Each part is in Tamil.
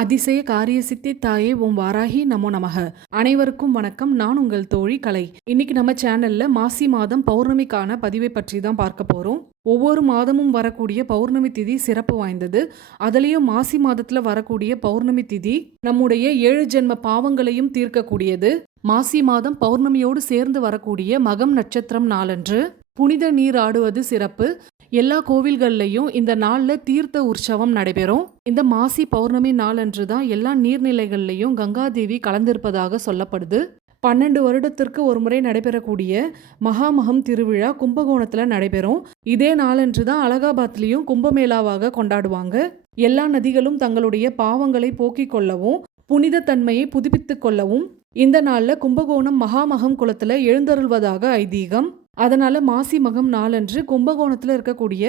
அதிசய காரிய சித்தி தாயே ஓம் வாராகி நமோ நமக. அனைவருக்கும் வணக்கம். நான் உங்கள் தோழி கலை. இன்னைக்கு நம்ம சேனல்ல மாசி மாதம் பௌர்ணமிக்கான பதிவை பற்றி தான் பார்க்க போறோம். ஒவ்வொரு மாதமும் வரக்கூடிய பௌர்ணமி திதி சிறப்பு வாய்ந்தது. அதுலேயும் மாசி மாதத்துல வரக்கூடிய பௌர்ணமி திதி நம்முடைய ஏழு ஜென்ம பாவங்களையும் தீர்க்கக்கூடியது. மாசி மாதம் பௌர்ணமியோடு சேர்ந்து வரக்கூடிய மகம் நட்சத்திரம் நாளன்று புனித நீர் ஆடுவது சிறப்பு. எல்லா கோவில்கள்லையும் இந்த நாளில் தீர்த்த உற்சவம் நடைபெறும். இந்த மாசி பௌர்ணமி நாளன்று தான் எல்லா நீர்நிலைகள்லையும் கங்காதேவி கலந்திருப்பதாக சொல்லப்படுது. பன்னெண்டு வருடத்திற்கு ஒரு முறை நடைபெறக்கூடிய மகாமகம் திருவிழா கும்பகோணத்தில் நடைபெறும். இதே நாளன்று தான் அலகாபாத்லேயும் கும்பமேளாவாக கொண்டாடுவாங்க. எல்லா நதிகளும் தங்களுடைய பாவங்களை போக்கிக் கொள்ளவும் புனித தன்மையை புதுப்பித்துக் கொள்ளவும் இந்த நாளில் கும்பகோணம் மகாமகம் குளத்தில் எழுந்தருள்வதாக ஐதீகம். அதனால் மாசி மகம் நாளன்று கும்பகோணத்தில் இருக்கக்கூடிய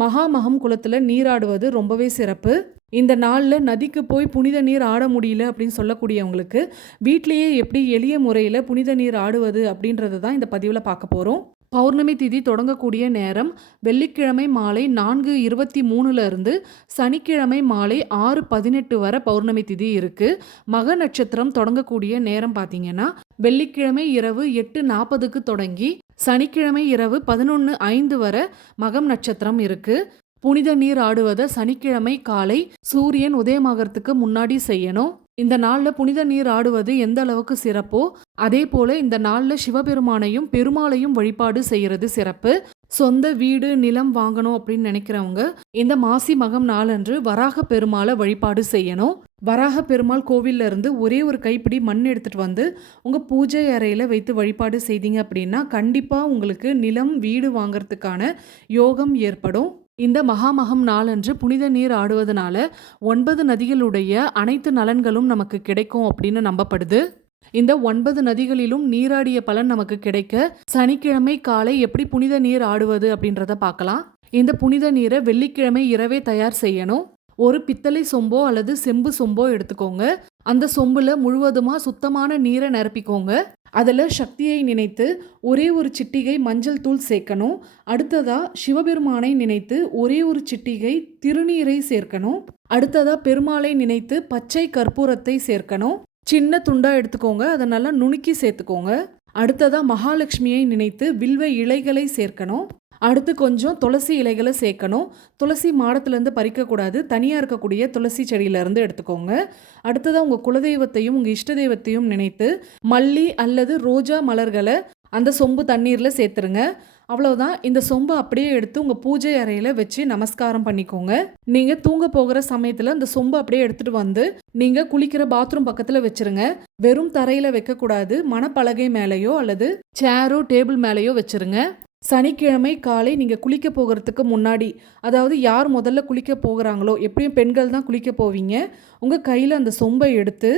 மகாமகம் குளத்தில் நீராடுவது ரொம்பவே சிறப்பு. இந்த நாளில் நதிக்கு போய் புனித நீர் ஆட முடியல அப்படின்னு சொல்லக்கூடியவங்களுக்கு வீட்லேயே எப்படி எளிய முறையில் புனித நீர் ஆடுவது அப்படின்றத தான் இந்த பதிவில் பார்க்க போகிறோம் பௌர்ணமி திதி தொடங்கக்கூடிய நேரம் வெள்ளிக்கிழமை மாலை நான்கு இருபத்தி மூணுல இருந்து சனிக்கிழமை மாலை ஆறு பதினெட்டு வரை பௌர்ணமி திதி இருக்கு. மக நட்சத்திரம் தொடங்கக்கூடிய நேரம் பார்த்தீங்கன்னா வெள்ளிக்கிழமை இரவு எட்டு நாற்பதுக்கு தொடங்கி சனிக்கிழமை இரவு பதினொன்று ஐந்து வரை மகம் நட்சத்திரம் இருக்கு. புனித நீர் ஆடுவதை சனிக்கிழமை காலை சூரியன் உதயமாகறதுக்கு முன்னாடி செய்யணும். இந்த நாளில் புனித நீர் ஆடுவது எந்த அளவுக்கு சிறப்போ அதே போல இந்த நாளில் சிவபெருமானையும் பெருமாளையும் வழிபாடு செய்கிறது சிறப்பு. சொந்த வீடு நிலம் வாங்கணும் அப்படின்னு நினைக்கிறவங்க இந்த மாசி மகம் நாளன்று வராக பெருமாளை வழிபாடு செய்யணும். வராக பெருமாள் கோவில்ல இருந்து ஒரே ஒரு கைப்பிடி மண் எடுத்துட்டு வந்து உங்க பூஜை அறையில வைத்து வழிபாடு செய்தீங்க அப்படின்னா கண்டிப்பா உங்களுக்கு நிலம் வீடு வாங்கறதுக்கான யோகம் ஏற்படும். இந்த மகாமகம் நாளன்று புனித நீர் ஆடுவதனால ஒன்பது நதிகளுடைய அனைத்து நலன்களும் நமக்கு கிடைக்கும் அப்படின்னு நம்பப்படுது. இந்த ஒன்பது நதிகளிலும் நீராடிய பலன் நமக்கு கிடைக்க சனிக்கிழமை காலை எப்படி புனித நீர் ஆடுவது அப்படின்றத பார்க்கலாம். இந்த புனித நீரை வெள்ளிக்கிழமை இரவே தயார் செய்யணும். ஒரு பித்தளை சொம்போ அல்லது செம்பு சொம்போ எடுத்துக்கோங்க. அந்த சொம்புல முழுவதுமா சுத்தமான நீரை நிரப்பிக்கோங்க. அதில் சக்தியை நினைத்து ஒரே ஒரு சிட்டிகை மஞ்சள் தூள் சேர்க்கணும். அடுத்ததா சிவபெருமானை நினைத்து ஒரே ஒரு சிட்டிகை திருநீரை சேர்க்கணும். அடுத்ததா பெருமாளை நினைத்து பச்சை கற்பூரத்தை சேர்க்கணும். சின்ன துண்டா எடுத்துக்கோங்க அதை நல்லா நுணுக்கி சேர்த்துக்கோங்க. அடுத்ததா மகாலட்சுமியை நினைத்து வில்வ இலைகளை சேர்க்கணும். அடுத்து கொஞ்சம் துளசி இலைகளை சேர்க்கணும். துளசி மாடத்துலேருந்து பறிக்கக்கூடாது. தனியாக இருக்கக்கூடிய துளசி செடியிலேருந்து எடுத்துக்கோங்க. அடுத்ததாக உங்கள் குலதெய்வத்தையும் உங்கள் இஷ்ட தெய்வத்தையும் நினைத்து மல்லி அல்லது ரோஜா மலர்களை அந்த சொம்பு தண்ணீரில் சேர்த்துருங்க. அவ்வளோதான் இந்த சொம்பு அப்படியே எடுத்து உங்கள் பூஜை அறையில் வச்சு நமஸ்காரம் பண்ணிக்கோங்க. நீங்கள் தூங்க போகிற சமயத்தில் அந்த சொம்பை அப்படியே எடுத்துகிட்டு வந்து நீங்கள் குளிக்கிற பாத்ரூம் பக்கத்தில் வச்சுருங்க. வெறும் தரையில் வைக்கக்கூடாது. மணப்பலகை மேலேயோ அல்லது சேரோ டேபிள் மேலேயோ வச்சுருங்க. சனிக்கிழமை காலை நீங்கள் குளிக்க போகிறதுக்கு முன்னாடி அதாவது யார் முதல்ல குளிக்க போகிறாங்களோ எப்படியும் பெண்கள் தான் குளிக்க போவீங்க. உங்கள் கையில் அந்த சொம்பை எடுத்து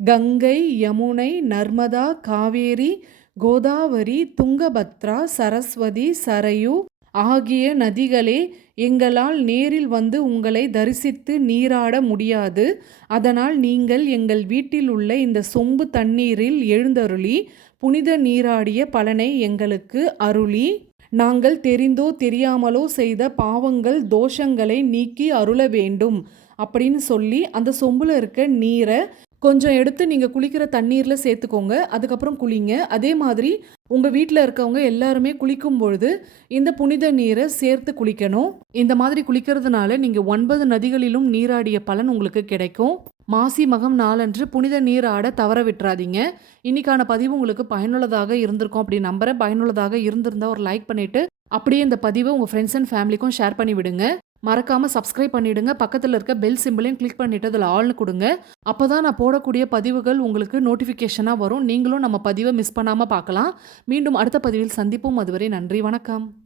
கங்கை யமுனை நர்மதா காவேரி கோதாவரி துங்கபத்ரா சரஸ்வதி சரையு ஆகிய நதிகளே எங்களால் நேரில் வந்து உங்களை தரிசித்து நீராட முடியாது. அதனால் நீங்கள் எங்கள் வீட்டில் உள்ள இந்த சொம்பு தண்ணீரில் எழுந்தருளி புனித நீராடிய பலனை எங்களுக்கு அருளி நாங்கள் தெரிந்தோ தெரியாமலோ செய்த பாவங்கள் தோஷங்களை நீக்கி அருள வேண்டும் அப்படின்னு சொல்லி அந்த சொம்பில் இருக்க நீரை கொஞ்சம் எடுத்து நீங்கள் குளிக்கிற தண்ணீரில் சேர்த்துக்கோங்க. அதுக்கப்புறம் குளிங்க. அதே மாதிரி உங்கள் வீட்டில் இருக்கவங்க எல்லாருமே குளிக்கும் பொழுது இந்த புனித நீரை சேர்த்து குளிக்கணும். இந்த மாதிரி குளிக்கிறதுனால நீங்கள் ஒன்பது நதிகளிலும் நீராடிய பலன் உங்களுக்கு கிடைக்கும். மாசி மகம் நாளன்று புனித நீர் ஆட தவற விட்டுறாதீங்க. இன்னைக்கான பதிவு உங்களுக்கு பயனுள்ளதாக இருந்திருக்கும் அப்படி நம்புறேன். பயனுள்ளதாக இருந்திருந்தா ஒரு லைக் பண்ணிட்டு அப்படியே இந்த பதிவை உங்கள் ஃப்ரெண்ட்ஸ் அண்ட் ஃபேமிலிக்கும் ஷேர் பண்ணி விடுங்க. மறக்காம சப்ஸ்கிரைப் பண்ணிடுங்க. பக்கத்தில் இருக்க பெல் சிம்பிளையும் கிளிக் பண்ணிட்டு அதில் ஆள்னு கொடுங்க. அப்போ தான் நான் போடக்கூடிய பதிவுகள் உங்களுக்கு நோட்டிஃபிகேஷனாக வரும். நீங்களும் நம்ம பதிவை மிஸ் பண்ணாமல் பார்க்கலாம். மீண்டும் அடுத்த பதிவில் சந்திப்போம். அதுவரை நன்றி வணக்கம்.